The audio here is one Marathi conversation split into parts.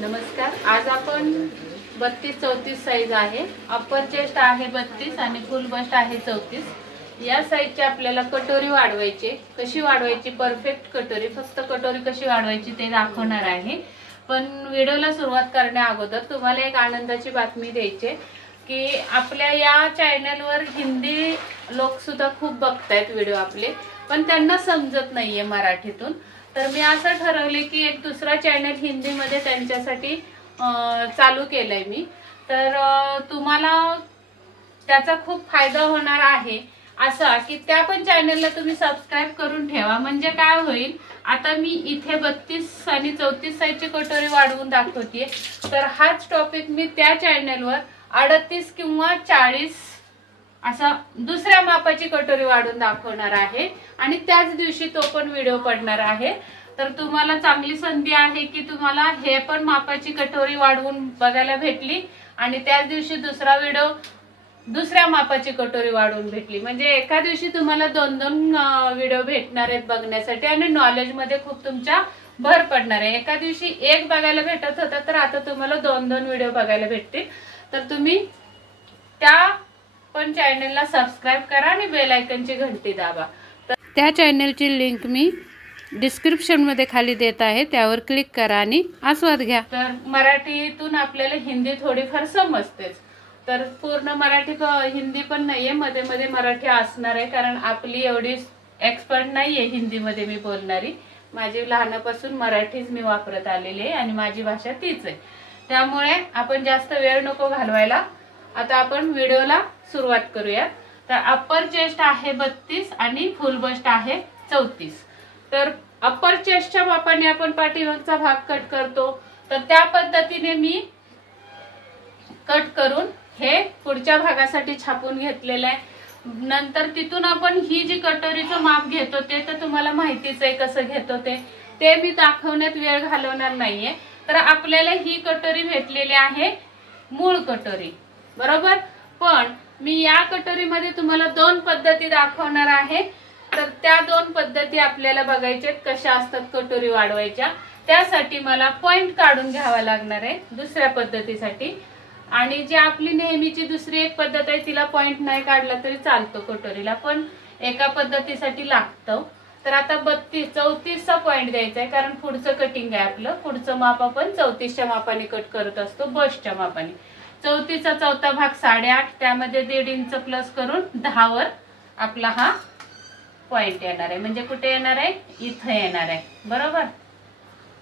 नमस्कार। आज आपण 32-34 साइज आहे, अप्पर चेस्ट आहे 32 आणि फुल बस्ट आहे 34। या साइजची आपल्याला कटोरी वाढवायची। कशी वाढवायची? परफेक्ट कटोरी, फक्त कटोरी कशी वाढवायची ते दाखवणार आहे। पण व्हिडिओला सुरुवात करण्या अगोदर तुम्हाला एक आनंदाची बातमी द्यायची की आपल्या या चॅनलवर हिंदी लोक सुद्धा खूप बघतायत व्हिडिओ आपले, पण त्यांना समजत नाहीये मराठीतून। तर मी असं ठरवले की एक दुसरा चॅनल हिंदी मध्ये त्यांच्यासाठी चालू केलंय मी। तर तुम्हाला त्याचा खूप फायदा होणार आहे असा की त्या पण चॅनलला तुम्ही सबस्क्राइब करून ठेवा। म्हणजे काय होईल, आता मी इथे 32 आणि 34 साइजची कटोरी वाढवून दाखवते, तर हाच टॉपिक मी त्या चॅनलवर 38 किंवा 40 असा दुसऱ्या मापाची कटोरी वाढून दाखवणार आहे आणि त्याच दिवशी तो पण व्हिडिओ पडणार आहे। तर तुम्हाला चांगली संधी आहे की तुम्हाला हे पण मापाची कटोरी वाढवून बघायला भेटली आणि त्याच दिवशी दुसरा व्हिडिओ दुसऱ्या मापाची कटोरी वाढवून भेटली। म्हणजे एका दिवशी तुम्हाला दोन व्हिडिओ भेटणार आहेत बघण्यासाठी आणि नॉलेज मध्ये खूप तुमच्या भर पडणार आहे। एका दिवशी एक बघायला भेटत होता, तर आता तुम्हाला दोन व्हिडिओ बघायला भेटतील। तर तुम्ही त्या पण चॅनलला सबस्क्राइब करा आणि बेल आयकॉनची घंटी दाबा। तर त्या चॅनलची लिंक मी डिस्क्रिप्शन मध्ये खाली देत आहे, त्यावर क्लिक करा आणि आस्वाद घ्या। तर मराठीतून आपल्याला हिंदी थोडीफार समजतेच, तर पूर्ण मराठी हिंदी पण नाहीये, मध्ये मध्ये मराठी असणार आहे, कारण आपली एवढी एक्सपर्ट नाहीये हिंदी मध्ये मी बोलणारी। माझी लहानापासून मराठीच मी वापरत आलेली आहे आणि माझी भाषा तीच आहे, त्यामुळे आपण जास्त वेळ नको घालवायला। आता आपण व्हिडिओला सुरुवात करूया। तर अप्पर चेस्ट आहे 32 आणि फुल बस्ट आहे 34। तर अप्पर चेस्टच्या मापाने आपण पाठीमागचा भाग कट करतो, तर त्या पद्धतीने मी कट करून हे पुढच्या भागासाठी छापून घेतलेलं आहे। नंतर तिथून आपण ही जी कटोरीचं माप घेतो ते तर तुम्हाला माहितीच आहे कसं घेतो ते मी दाखवण्यात वेळ घालवणार नाहीये। तर आपल्याला ही कटोरी भेटलेली आहे मूळ कटोरी, बरोबर। पण मी या कटोरीमध्ये तुम्हाला दोन पद्धती दाखवणार आहे, तर त्या दोन पद्धती आपल्याला बघायच्या कशा असतात कटोरी वाढवायच्या। त्यासाठी मला पॉइंट काढून घ्यावा लागणार आहे दुसऱ्या पद्धतीसाठी, आणि जी आपली नेहमीची दुसरी एक पद्धत आहे तिला पॉइंट नाही काढला तरी चालतो कटोरीला, पण एका पद्धतीसाठी लागतं। तर आता 34चा पॉइंट द्यायचा आहे, कारण पुढचं कटिंग आहे आपलं, पुढचं माप आपण 34च्या मापाने कट करत असतो, बस्टच्या मापाने। 34चा चौथा भाग 8.5, त्यामध्ये 1.5 इंच प्लस करून 10 वर आपला हा पॉइंट येणार आहे। म्हणजे कुठे येणार आहे? इथं येणार आहे, बरोबर।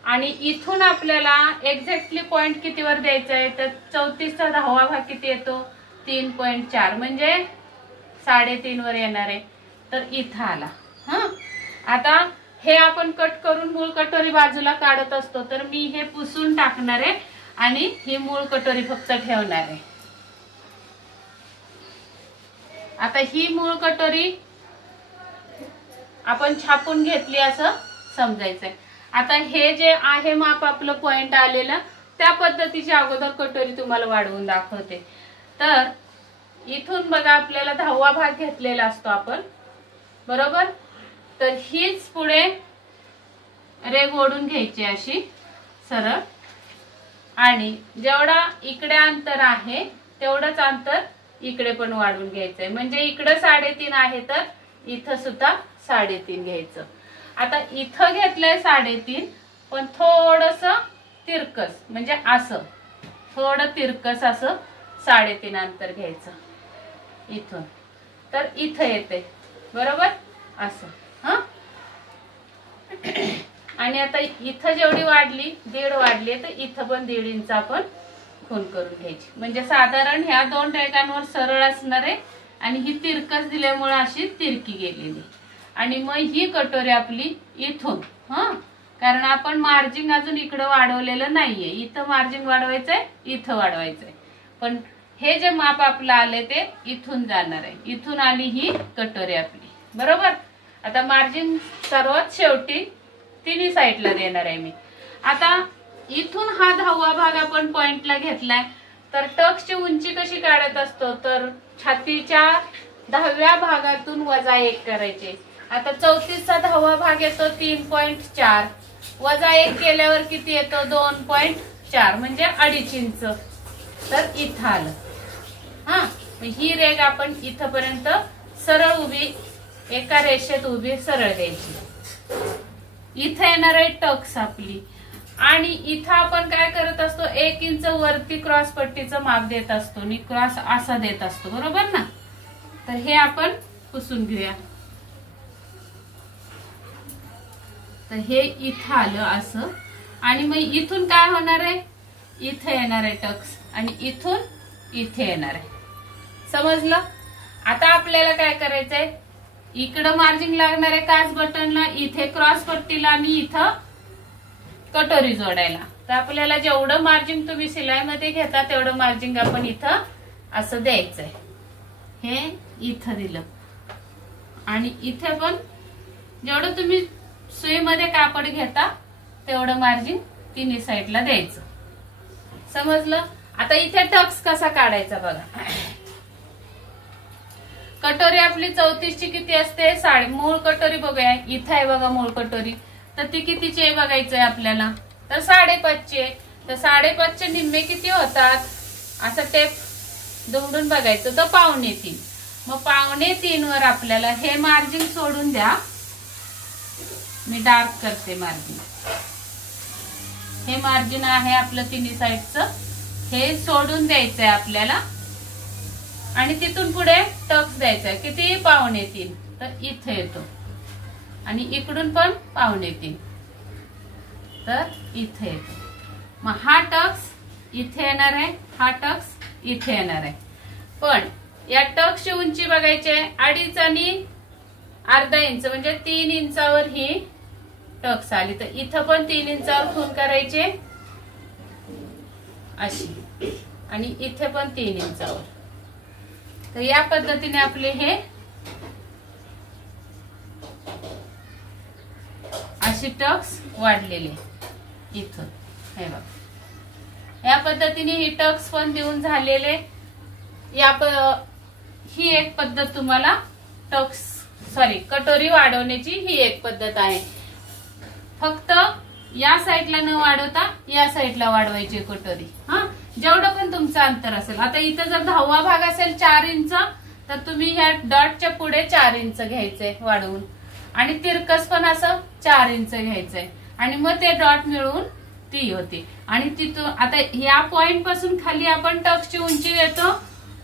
आणि इथून आपल्याला एक्झॅक्टली पॉइंट कितीवर द्यायचा आहे, तर 34चा 10वा भाग किती येतो? 3.4, म्हणजे 3.5 वर येणार आहे। तर इथं आला। आता हे आपण कट करून मूळ कटोरी बाजूला काढत असतो, तर मी हे पुसून टाकणार आहे आणि ही मूळ कटोरी फक्त ठेवणार आहे। आता ही मूळ कटोरी आपण छापून घेतली असं समजायचंय। आता हे जे आहे माप आपलं पॉइंट आलेलं, त्या पद्धतीची अगोदर कटोरी तुम्हाला वाढवून दाखवते। तर इथून बघा आपल्याला 10वा भाग घेतलेला असतो आपण, बरोबर। तर हीच पुढे रेघ ओढून घ्यायची अशी सरळ, आणि जेवढा इकडे अंतर आहे तेवढंच अंतर इकडे पण वाढवून घ्यायचंय। म्हणजे इकडे 3.5 आहे तर इथं सुद्धा 3.5 घ्यायचं। आता इथं घेतलंय 3.5, पण थोडस तिरकस, म्हणजे असं थोडं तिरकस असं 3.5 अंतर घ्यायचं इथून, तर इथं येते, बरोबर असं। आणि आता इथं जेवढी वाढली 1.5 वाढली, तर इथं पण 1.5 इंच आपण खूण करून घ्यायची। म्हणजे साधारण ह्या दोन रेघांवर सरळ असणार आहे आणि ही तिरकस दिल्यामुळे अशी तिरकी गेलेली। आणि मग ही कटोरी आपली इथून, कारण आपण मार्जिन अजून इकडं वाढवलेलं नाहीये, इथं मार्जिन वाढवायचंय, इथं वाढवायचंय, पण हे जे माप आपलं आले ते इथून जाणार आहे। इथून आली ही कटोरी आपली, बरोबर। आता मार्जिन सर्वात शेवटी तिन्ही साईडला देणार आहे मी। आता इथून हा 10वा भाग आपण पॉइंटला घेतलाय, तर टक्सची उंची कशी काढत असतो, तर छातीच्या 10व्या भागातून -1 करायचे। आता 34चा 10वा भाग येतो 3.4, -1 केल्यावर किती येतो? 2.4 4 म्हणजे 2.5 इंच. तर इथं आलं. हा, ही रेघ आपण इथपर्यंत सरळ उभी, एका रेषेत उभी सरळ द्यायची. इथं येणार आहे टक्स आपली. आणि इथं आपण काय करत असतो, 1 इंच वरती क्रॉस पट्टीचं माप देत असतो आणि क्रॉस असा देत असतो, बरोबर ना. तर हे आपण पुसून घेऊया. तर हे इथं आलं असं. आणि मग इथून काय होणार आहे, इथं येणार आहे टक्स आणि इथून इथे येणार आहे. समजलं. आता आपल्याला काय करायचंय, इकडं मार्जिन लागणार आहे काच बटनला, इथे क्रॉस पट्टीला आणि इथं कटोरी जोडायला. तर आपल्याला जेवढं मार्जिन तुम्ही शिलाईमध्ये घेता तेवढं मार्जिन आपण इथं असं द्यायचंय. हे इथं दिलं आणि इथे पण जेवढं तुम्ही सुईमध्ये कापड घेता तेवढं मार्जिन तिन्ही साईडला द्यायचं. समजलं. आता इथे टक्स कसा काढायचा बघा. कटोरी आपली 34 ची किती असते, मूळ कटोरी बघूया. इथं आहे बघा मूळ कटोरी. तर ती कितीची आहे बघायचंय आपल्याला. तर 5.5 ची आहे. तर 5.5 चे निम्मे किती होतात, असं टेप दुमडून बघायचं. तर 2.25. मग 2.25 वर आपल्याला हे मार्जिन सोडून द्या. मी डार्क करते मार्जिन. हे मार्जिन आहे आपलं तिन्ही साईडचं, हे सोडून द्यायचंय आपल्याला. आणि तिथून पुढे टक्स द्यायचा किती, 2.25. तर इथे येतो आणि इकडून पण 2.25. तर इथे येतो. मग हा टक्स इथे येणार आहे, हा टक्स इथे येणार आहे. पण या टक्सची उंची बघायची आहे 2.5 आणि अर्धा इंच म्हणजे 3 इंचावर ही टक्स आली. तर इथं पण 3 इंचावर खून करायचे अशी आणि इथे पण 3 इंचावर. तर या पद्धतीने आपले हे अशी टक्स वाढलेले इथून. हे बघा या पद्धतीने ही टक्स पण देऊन झालेले. ही एक पद्धत तुम्हाला कटोरी वाढवण्याची ही एक पद्धत आहे. फक्त या साईडला न वाढवता या साईडला वाढवायची कटोरी. हा, जेवढं पण तुमचं अंतर असेल. आता इथं जर 10वा भाग असेल 4 इंच तर तुम्ही ह्या डॉटच्या पुढे 4 इंच घ्यायचंय वाढवून. आणि तिरकस पण असं 4 इंच घ्यायचंय आणि मग ते डॉट मिळून ती होती. आणि तिथून आता या पॉइंट पासून खाली आपण टक्सची उंची देतो.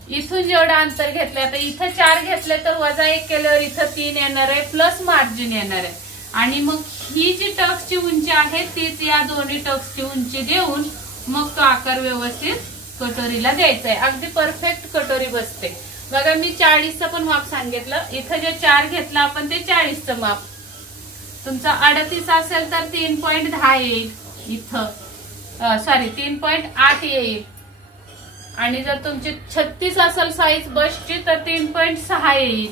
इथून जेवढं अंतर घेतलं, आता इथं 4 घेतले तर वजा 1 केल्यावर इथं 3 येणार आहे प्लस मार्जिन येणार आहे. आणि मग ही जी टक्सची उंची आहे तीच या दोन्ही टक्सची उंची देऊन मग तो आकार व्यवस्थित कटोरीला द्यायचा आहे. अगदी परफेक्ट कटोरी बसते बघा. मी 40चं पण माप सांगितलं. इथं जे 4 घेतलं आपण ते 40चं माप. तुमचा 38 असेल तर 3.10 येईल इथं, 3.8 येईल. आणि जर तुमची 36 असेल साईज बसची तर 3.6 येईल.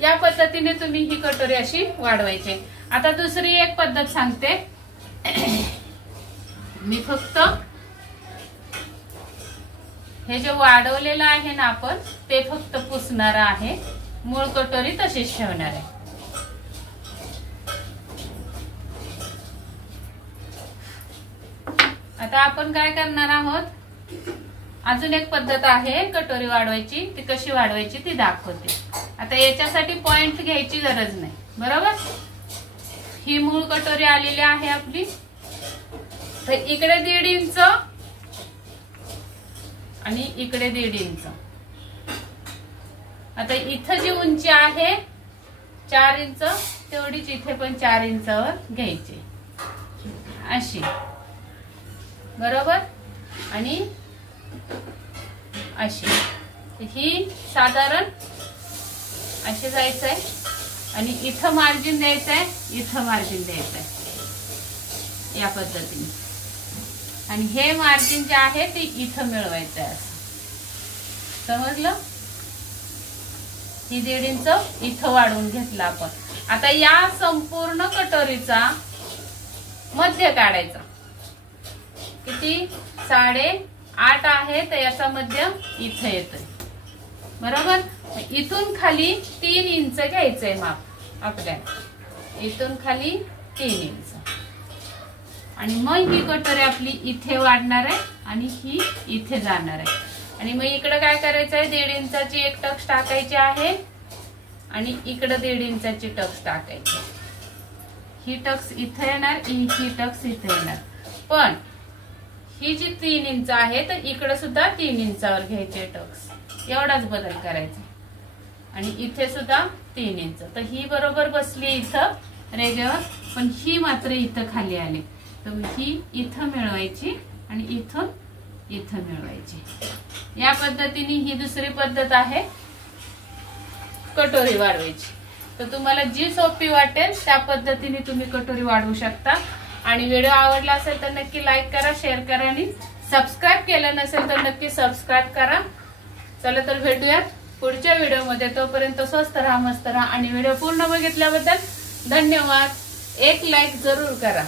या पद्धतीने तुम्ही ही कटोरी अशी वाढवायची. आता दुसरी एक पद्धत सांगते. मी फक्त हे जे वाढवलेलं आहे ना आपण ते फक्त पुसणार आहे. मूळ कटोरी तशीच ठेवणार आहे. आता आपण काय करणार आहोत, अजून एक पद्धत आहे कटोरी वाढवायची. ती कशी वाढवायची ती दाखवते. आता याच्यासाठी पॉइंट घ्यायची गरज नाही, बरोबर. ही मूळ कटोरी आलेली आहे आपली. तर इकडे 1.5 इंच आणि इकडे 1.5 इंच. आता इथं जी उंची आहे 4 इंच तेवढीच इथे पण 4 इंचावर घ्यायची अशी, बरोबर. आणि अशी ही साधारण अशी जायचंय. आणि इथं मार्जिन द्यायचंय, इथं मार्जिन द्यायचंय या पद्धतीने. आणि हे मार्जिन जे आहे ते इथं मिळवायचं आहे. समजलं. ही 1.5 इंच इथं वाढवून घेतला आपण. आता या संपूर्ण कटोरीचा मध्य काढायचा. किती, 8.5 आहे तर याचा मध्य इथं येतोय, बरोबर. इथून खाली 3 इंच घ्यायचंय माप आपल्याला. इथून खाली 3 इंच आणि मग ही कटोरी आपली इथे वाढणार आहे आणि ही इथे जाणार आहे. आणि मग इकडे काय करायचं आहे, 1.5 इंचाची एक टक्स टाकायची आहे आणि इकडे 1.5 इंचाची टक्स टाकायची. ही टक्स इथे येणार, ही टक्स इथे येणार. पण ही जी 3 इंच आहे तर इकडे सुद्धा 3 इंचावर घ्यायचे टक्स, एवढाच बदल करायचा. आणि इथे सुद्धा 3 इंच. तर ही बरोबर बसली इथं रेघेवर, पण ही मात्र इथं खाली आली. तर ही इथं मिळवायची आणि इथून इथं मिळवायची. या पद्धतीने ही दुसरी पद्धत आहे कटोरी वाढवायची. तर तुम्हाला जी सोपी वाटेल त्या पद्धतीने तुम्ही कटोरी वाढवू शकता. आणि व्हिडिओ आवडला असेल तर नक्की लाईक करा, शेअर करा आणि सबस्क्राईब केलं नसेल तर नक्की सबस्क्राईब करा. चला तर भेटूयात पुढच्या व्हिडिओमध्ये. तोपर्यंत स्वस्त राहा, मस्त राहा आणि व्हिडिओ पूर्ण बघितल्याबद्दल धन्यवाद. एक लाईक जरूर करा.